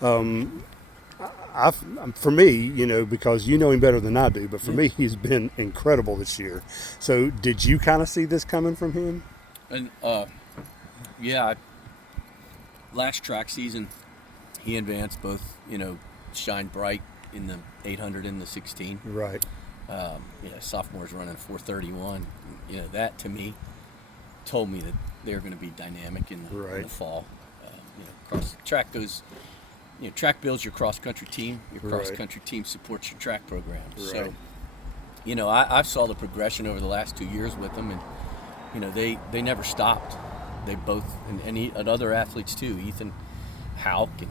For me, because you know him better than I do, but for me, he's been incredible this year. So, did you kind of see this coming from him? And yeah, last track season, he advanced both. Shined bright in the 800 and the 16. Right. Sophomores running 4:31. That to me told me that they're going to be dynamic in the fall. Cross track goes. Track builds your cross country team. Your cross country team supports your track program. Right. So, I saw the progression over the last 2 years with them, and they never stopped. They both and other athletes too. Ethan, Hauk, and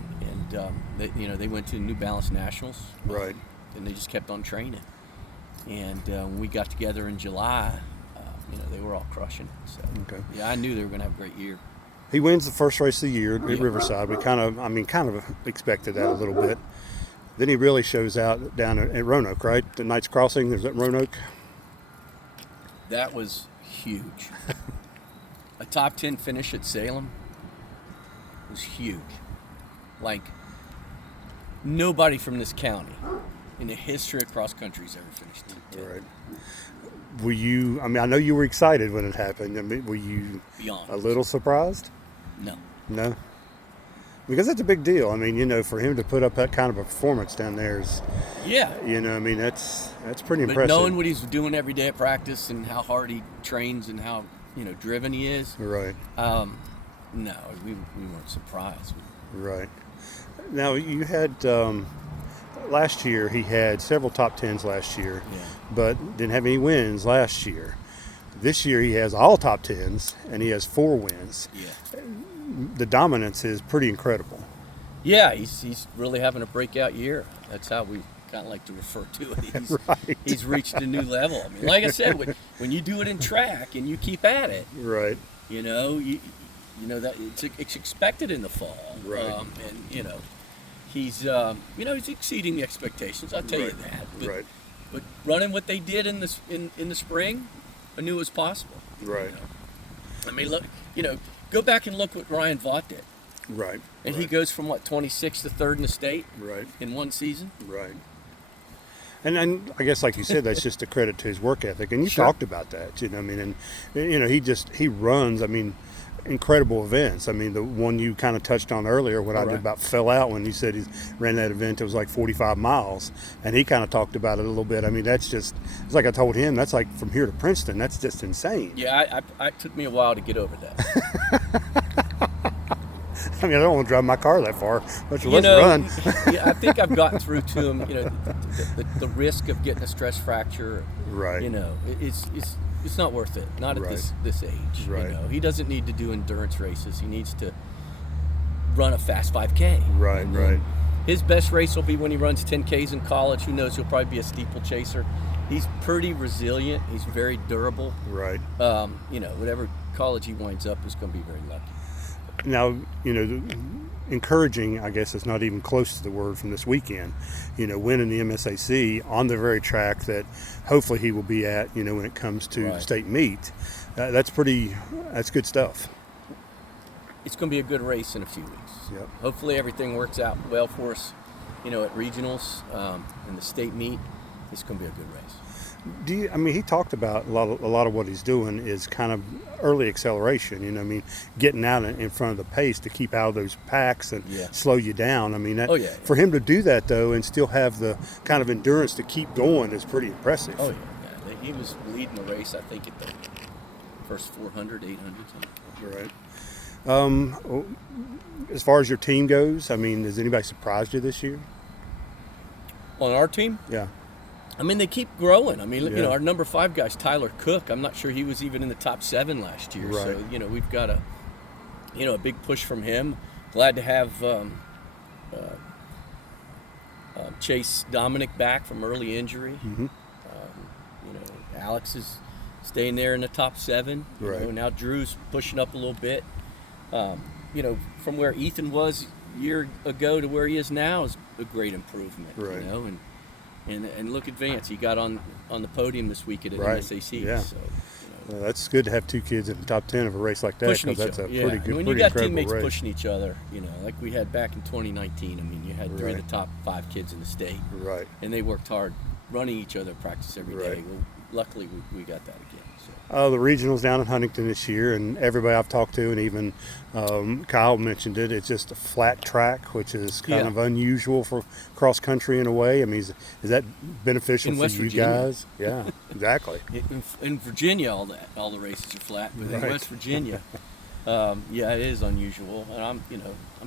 they went to New Balance Nationals. Right. And they just kept on training. And when we got together in July, they were all crushing it. So I knew they were going to have a great year. He wins the first race of the year at Riverside. We kind of expected that a little bit. Then he really shows out down at Roanoke, right? The Knights Crossing, there's at Roanoke. That was huge. A top 10 finish at Salem was huge. Like, nobody from this county in the history of cross country has ever finished top 10. Right. Were you, I know you were excited when it happened. Were you Beyond. a little surprised? No. Because that's a big deal. For him to put up that kind of a performance down there is, that's pretty impressive. But knowing what he's doing every day at practice and how hard he trains and how, driven he is. Right. No, we weren't surprised. Right. Now, you had, last year, he had several top 10s last year, but didn't have any wins last year. This year, he has all top 10s, and he has 4 wins. Yeah. The dominance is pretty incredible. Yeah, he's really having a breakout year. That's how we kind of like to refer to it. He's reached a new level. Like I said, when you do it in track and you keep at it, right? That it's expected in the fall, right? He's he's exceeding the expectations. I'll tell you that. But, but running what they did in the spring, I knew it was possible. Right. Look, go back and look what Ryan Vaught did. Right. And he goes from 26th to 3rd in the state. Right. In one season. Right. And I guess, like you said, that's just a credit to his work ethic. And you talked about that, and he runs, incredible events. The one you kind of touched on earlier, what I did about fell out when he said he ran that event, it was like 45 miles. And he kind of talked about it a little bit. That's just, it's like I told him, that's like from here to Princeton. That's just insane. Yeah, it took me a while to get over that. I don't want to drive my car that far, but let's run. I think I've gotten through to him, the risk of getting a stress fracture. Right. It's not worth it. Not at this age. Right. He doesn't need to do endurance races. He needs to run a fast 5K. Right. His best race will be when he runs 10Ks in college. Who knows? He'll probably be a steeplechaser. He's pretty resilient. He's very durable. Right. Whatever college he winds up is going to be very lucky. Now, encouraging, I guess, is not even close to the word from this weekend. Winning the MSAC on the very track that hopefully he will be at, when it comes to state meet. That's good stuff. It's going to be a good race in a few weeks. Yep. Hopefully everything works out well for us, at regionals and the state meet. It's going to be a good race. He talked about a lot of what he's doing is kind of early acceleration, getting out in front of the pace to keep out of those packs and slow you down. For him to do that, though, and still have the kind of endurance to keep going is pretty impressive. Oh, yeah. He was leading the race, I think, at the first 400, 800. Right. As far as your team goes, has anybody surprised you this year? On our team? Yeah. They keep growing. Our number 5 guy's Tyler Cook. I'm not sure he was even in the top 7 last year. Right. So, we've got a big push from him. Glad to have Chase Dominic back from early injury. Mm-hmm. Alex is staying there in the top 7. Right. Now Drew's pushing up a little bit. From where Ethan was a year ago to where he is now is a great improvement. Right. And look at Vance. He got on the podium this week at an MSAC. Yeah. So, That's good to have 2 kids in the top 10 of a race like that, Pushing because each that's a other. Yeah. pretty And good, when pretty you got incredible teammates race. pushing each other, like we had back in 2019. I mean, you had 3 of Right. the top 5 kids in the state, Right. and they worked hard, running each other at practice every day. Right. Well, luckily, we got that again. So. The regionals down in Huntington this year, and everybody I've talked to, and even Kyle mentioned it. It's just a flat track, which is kind Yeah. of unusual for cross country in a way. I mean, is that beneficial In for West you Virginia. guys? Yeah, exactly. In Virginia, all the races are flat, but in Right. West Virginia, yeah, it is unusual, and I'm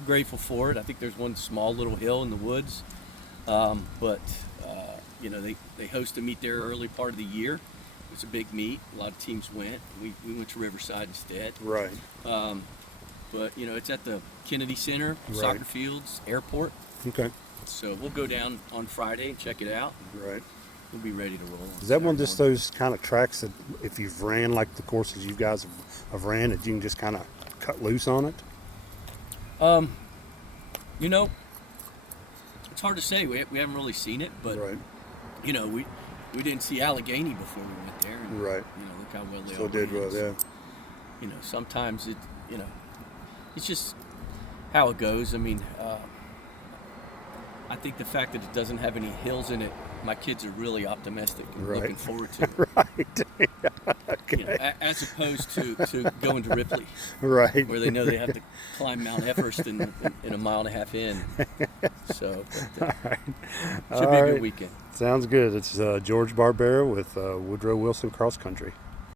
grateful for it. I think there's one small little hill in the woods, but they host a meet there early part of the year. It's a big meet. A lot of teams went. We went to Riverside instead. Right. But it's at the Kennedy Center, Right. soccer fields, airport. Okay. So we'll go down on Friday and check it out. Right. We'll be ready to roll. Is that one of just those kind of tracks that if you've ran like the courses you guys have ran, that you can just kind of cut loose on it? It's hard to say. We haven't really seen it, but Right. we didn't see Allegheny before we went there. And, Right. look how well they So all did ran. well, yeah. So, sometimes it's just how it goes. I mean, I think the fact that it doesn't have any hills in it, my kids are really optimistic and Right. looking forward to it. Right. Okay. As opposed to going to Ripley, Right. where they know they have to climb Mount Everest in a mile and a half in. So, but, All right. should be a good weekend. Sounds good. It's George Barbera with Woodrow Wilson Cross Country.